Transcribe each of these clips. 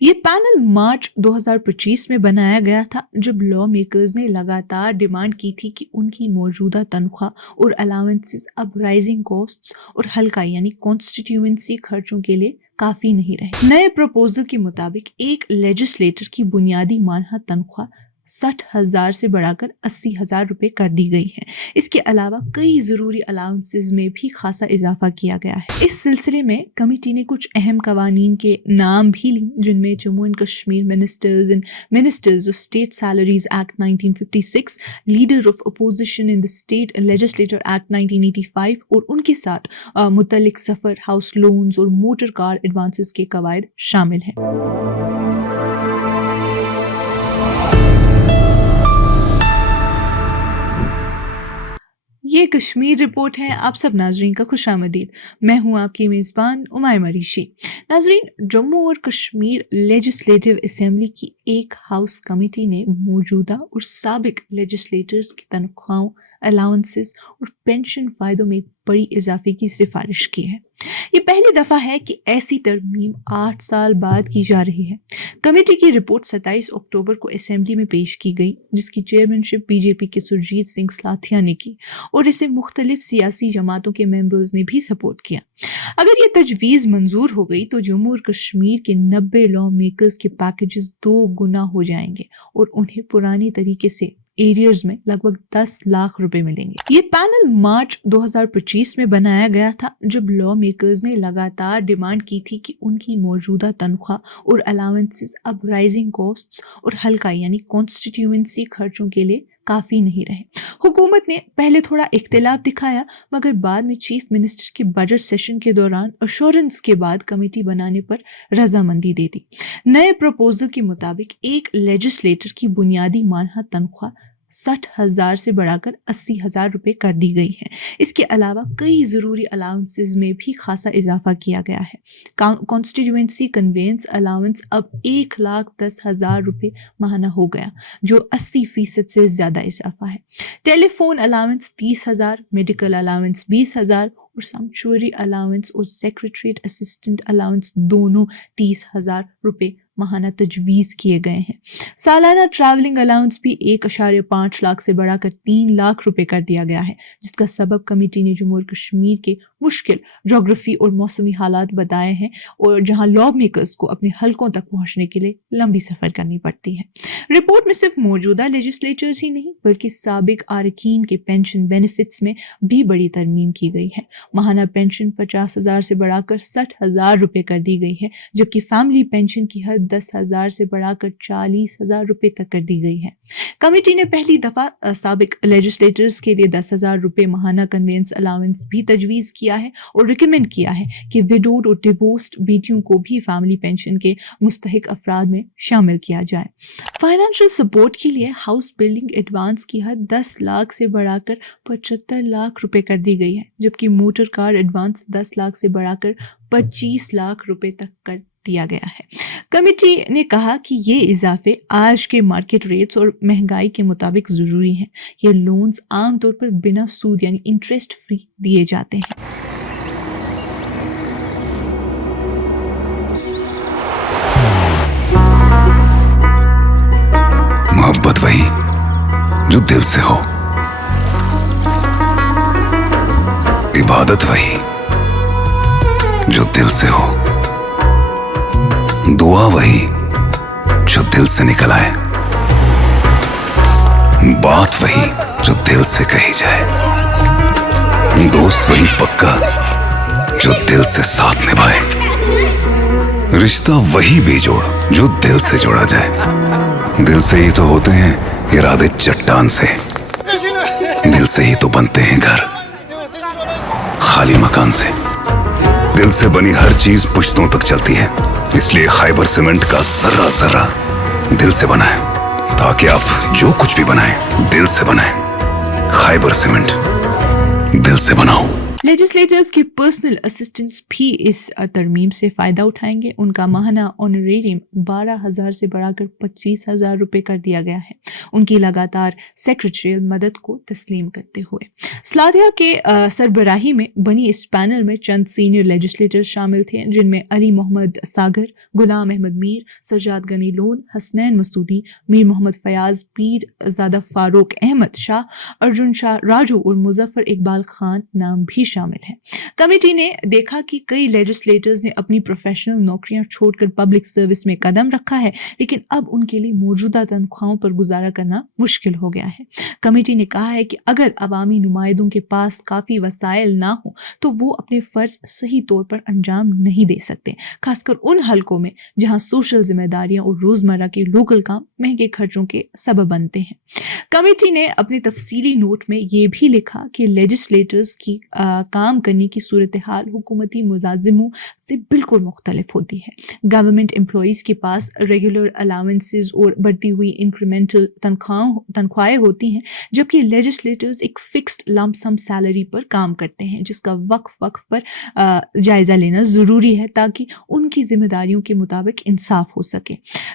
ये पैनल मार्च 2025 में बनाया गया था, जब लॉ मेकर्स ने लगातार डिमांड की थी कि उनकी मौजूदा तनख्वाह और अलाउंसेस अब राइजिंग कॉस्ट्स और हल्काई यानी कॉन्स्टिट्यूएंसी खर्चों के लिए काफी नहीं रहे। नए प्रपोजल के मुताबिक एक लेजिस्लेटर की बुनियादी मानहा तनख्वाह 60,000 से बढ़ाकर 80,000 रुपए कर दी गई है। इसके अलावा कई जरूरी अलाउंसेस में भी खासा इजाफा किया गया है। इस सिलसिले में कमेटी ने कुछ अहम कवानीन के नाम भी लिए, जिनमें Jammu and Kashmir ministers of state salaries act 1956, leader of opposition in the state legislator act 1985 और उनके साथ मुतल्लिक सफर, हाउस लोन्स और मोटर कार एडवांसेस के कवायद शामिल हैं। ये कश्मीर रिपोर्ट है। आप सब नाजरीन का खुशामदीद। मैं हूं आपकी मेज़बान उमायमा ऋषि। नाजरीन, जम्मू और कश्मीर लेजिस्लेटिव असेंबली की एक हाउस कमेटी ने मौजूदा और साबिक लेजिस्लेटर्स की तनख्वाहों, अलाउंसेस और पेंशन फ़ायदों में बड़ी इजाफे की सिफारिश की है। ये पहली दफ़ा है कि ऐसी तरमीम 8 साल बाद की जा रही है। कमेटी की रिपोर्ट 27 अक्टूबर को असेंबली में पेश की गई, जिसकी चेयरमैनशिप बीजेपी के सुरजीत सिंह सलाथिया ने की और इसे मुख्तलिफ सियासी जमातों के मेंबर्स ने भी सपोर्ट किया। अगर ये तजवीज़ मंजूर हो गई तो जम्मू और कश्मीर के 90 लॉ मेकर्स के पैकेजेस 2 गुना हो जाएंगे और उन्हें पुरानी तरीके से एरियर्स में लगभग 10 लाख रुपए मिलेंगे। ये पैनल मार्च 2025 में बनाया गया था, जब लॉ मेकर्स ने लगातार डिमांड की थी कि उनकी मौजूदा तनख्वाह और अलाउंसेस अब राइजिंग कॉस्ट्स और हल्काई यानी कॉन्स्टिट्यूएंसी खर्चों के लिए काफी नहीं रहे। हुकूमत ने पहले थोड़ा इख्तिलाफ दिखाया, मगर बाद में चीफ मिनिस्टर के बजट सेशन के दौरान अश्योरेंस के बाद कमेटी बनाने पर रजामंदी दे दी। नए प्रपोजल के मुताबिक एक लेजिस्लेटर की बुनियादी मानहा तनख्वाह 60,000 से बढ़ाकर 80,000 रुपए कर दी गई है। इसके अलावा कई ज़रूरी अलाउंसेस में भी खासा इजाफा किया गया है। कॉन्स्टिट्यूएंसी कन्वेंस अलाउंस अब 1,10,000 रुपए माहाना हो गया, जो 80% से ज़्यादा इजाफा है। टेलीफोन अलाउंस 30,000, मेडिकल अलाउंस 20,000 और सैंक्चुअरी अलाउंस और सेक्रेटरीट असिस्टेंट अलाउंस दोनों 30,000 रुपए माहाना तजवीज़ किए गए हैं। सालाना ट्रैवलिंग अलाउंस भी 1.5 लाख से बढ़ाकर 3 लाख रुपए कर दिया गया है, जिसका सबब कमेटी ने जम्मू और कश्मीर के मुश्किल जोग्राफी और मौसमी हालात बताए हैं, और जहां लॉ मेकर्स को अपने हलकों तक पहुंचने के लिए लंबी सफ़र करनी पड़ती है। रिपोर्ट में सिर्फ मौजूदा लेजिस्लेचर्स ही नहीं, बल्कि साबिक अरकान के पेंशन बेनिफिट्स में भी बड़ी तरमीम की गई है। माहाना पेंशन 50,000 से बढ़ाकर 60,000 रुपए कर दी गई है, जबकि फैमिली पेंशन की हद 10,000 से बढ़ाकर 40,000 रुपए तक कर दी गई है। कमेटी ने पहली दफा साबिक लेजिस्लेटर्स के लिए 10,000 रुपए माहाना कन्वेंस अलाउंस भी तजवीज़ किया है और रिकमेंड किया है कि विडोड और डिवोर्स्ड बेटियों को भी फैमिली पेंशन के मुस्तहिक अफराद में शामिल किया जाए। फाइनेंशियल सपोर्ट के लिए हाउस बिल्डिंग एडवांस की हद 10 लाख से बढ़ाकर 75 लाख रुपए कर दी गई है, जबकि मोटर कार एडवांस 10 लाख से बढ़ाकर 25 लाख रुपए तक कर दिया गया है। कमेटी ने कहा कि ये इजाफे आज के मार्केट रेट्स और महंगाई के मुताबिक ज़रूरी हैं। ये लोन्स आमतौर पर बिना सूद यानी इंटरेस्ट फ्री दिए जाते हैं। मोहब्बत वही जो दिल से हो, इबादत वही जो दिल से हो, दुआ वही जो दिल से निकल आए, बात वही जो दिल से कही जाए, दोस्त वही पक्का जो दिल से साथ निभाए, रिश्ता वही बेजोड़ जो दिल से जोड़ा जाए। दिल से ही तो होते हैं इरादे चट्टान से, दिल से ही तो बनते हैं घर खाली मकान से। दिल से बनी हर चीज पुश्तों तक चलती है, इसलिए खैबर सीमेंट का जर्रा जर्रा दिल से बना है, ताकि आप जो कुछ भी बनाएं दिल से बनाएं। खैबर सीमेंट, दिल से बनाओ। लेजिस्लेटर्स के पर्सनल असिस्टेंट्स भी इस तरमीम से फ़ायदा उठाएंगे। उनका माहाना ऑनरेरियम 12,000 से बढ़ाकर 25,000 रुपये कर दिया गया है, उनकी लगातार सेक्रेटरियल मदद को तस्लीम करते हुए। स्लादिया के सरबराही में बनी इस पैनल में चंद सीनियर लेजिस्लेटर्स शामिल थे, जिनमें अली मोहम्मद सागर, गुलाम अहमद मीर, सज्जाद गनी लोन, हसनैन मसूदी, मीर मोहम्मद फयाज, पीर ज़ादा फारूक अहमद शाह, अर्जुन शाह राजू और मुजफ्फर इकबाल खान नाम भी शामिल हैं। कमेटी ने देखा कि कई लेजिस्लेटर्स ने अपनी प्रोफेशनल नौकरियां छोड़कर पब्लिक सर्विस में कदम रखा है, लेकिन अब उनके लिए मौजूदा तनख्वाहों पर गुजारा करना मुश्किल हो गया है। कमेटी ने कहा है कि अगर अवामी नुमाइंदों के पास काफ़ी वसाइल ना हो तो वो अपने फ़र्ज सही तौर पर अंजाम नहीं दे सकते, खासकर उन हलकों में जहां सोशल जिम्मेदारियां और रोज़मर्रा के लोकल काम महंगे खर्चों के सबब बनते हैं। कमेटी ने अपने तफसीली नोट में ये भी लिखा कि लेजिस्लेटर्स की काम करने की सूरत हाल हुकूमती मुलाजिमों से बिल्कुल मुख्तलिफ होती है। गवर्नमेंट एम्प्लॉयज़ के पास रेगुलर अलाउंसेस और बढ़ती हुई इंक्रीमेंटल तनख्वाहें होती हैं, जबकि लेजिस्लेटर्स एक फिक्स्ड लंप सम सैलरी पर काम करते हैं, जिसका वक्फ पर जायज़ा लेना ज़रूरी है ताकि उनकी जिम्मेदारियों के मुताबिक इंसाफ हो सके।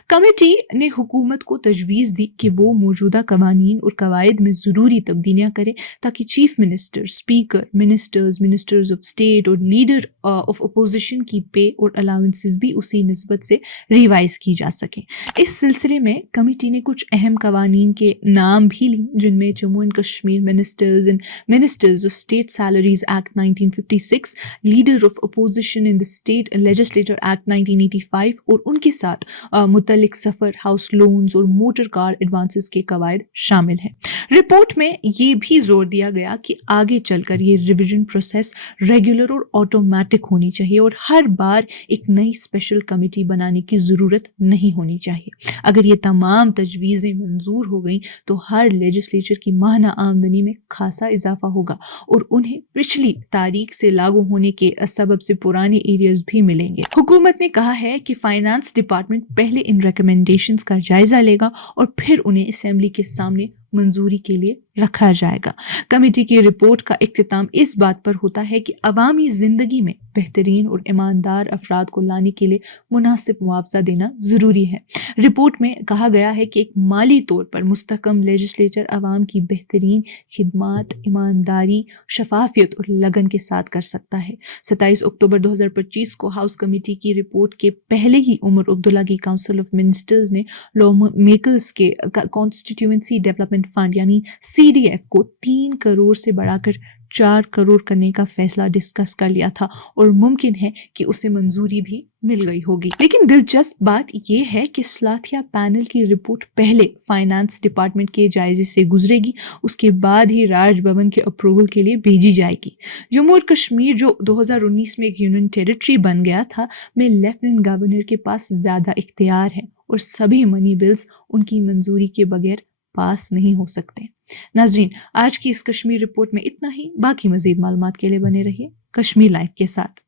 कमेटी ने हुकूमत को तजवीज़ दी कि वो मौजूदा कवानीन और कवायद में ज़रूरी तब्दीलियाँ करे ताकि chief minister, speaker, ministers of state और लीडर ऑफ अपोजिशन की पे और अलाउंसेस भी उसी निस्बत से रिवाइज की जा सके। इस सिलसिले में कमेटी ने कुछ अहम कवानीन के नाम भी लिए, जिनमें Jammu and Kashmir ministers of state salaries act 1956, leader of opposition in the state legislator act 1985 और उनके साथ मुतल्लिक सफ़र, हाउस लोन्स और मोटर कार एडवांसेस के कवायद शामिल हैं। रिपोर्ट में ये भी जोर दिया गया कि आगे चलकर ये रिवीजन प्रोसेस रेगुलर और ऑटोमेटिक होनी चाहिए और हर बार एक नई स्पेशल कमेटी बनाने की ज़रूरत नहीं होनी चाहिए। अगर ये तमाम तजवीज़ें मंजूर हो गई तो हर लेजिस्लेचर की माहाना आमदनी में खासा इजाफा होगा और उन्हें पिछली तारीख से लागू होने के सबब से पुराने एरियाज भी मिलेंगे। हुकूमत ने कहा है कि फाइनेंस डिपार्टमेंट पहले इन रिकमेंडेशंस का जायजा लेगा और फिर उन्हें असेंबली के सामने मंजूरी के लिए रखा जाएगा। कमेटी की रिपोर्ट का इख्तिताम इस बात पर होता है कि अवामी ज़िंदगी में बेहतरीन और ईमानदार अफराद को लाने के लिए मुनासिब मुआवजा देना ज़रूरी है। रिपोर्ट में कहा गया है कि एक माली तौर पर मुस्तकम लेजिस्लेचर अवाम की बेहतरीन खिदमात, ईमानदारी, शफाफियत और लगन के साथ कर सकता है। 27 अक्टूबर 2025 को हाउस कमेटी की रिपोर्ट के पहले ही उमर अब्दुल्ला की काउंसिल ऑफ मिनिस्टर्स ने लॉ मेकर्स के कॉन्स्टिट्यूएंसी डेवलपमेंट फंड यानी CDF को 3 करोड़ से बढ़ाकर 4 करोड़ करने का फैसला डिस्कस कर लिया था और मुमकिन है कि उसे मंजूरी भी मिल गई होगी। लेकिन दिलचस्प बात यह है कि स्लाथिया पैनल की रिपोर्ट पहले फाइनेंस डिपार्टमेंट के जायजे से गुजरेगी, उसके बाद ही राज भवन के अप्रूवल के लिए भेजी जाएगी। जम्मू और कश्मीर जो 2019 में एक यूनियन टेरिटरी बन गया था, में लेफ्टिनेंट गवर्नर के पास ज़्यादा इख्तियार है और सभी मनी बिल्स उनकी मंजूरी के बगैर पास नहीं हो सकते। नाजरीन, आज की इस कश्मीर रिपोर्ट में इतना ही। बाकी मजीद मालूमात के लिए बने रहिए कश्मीर लाइव के साथ।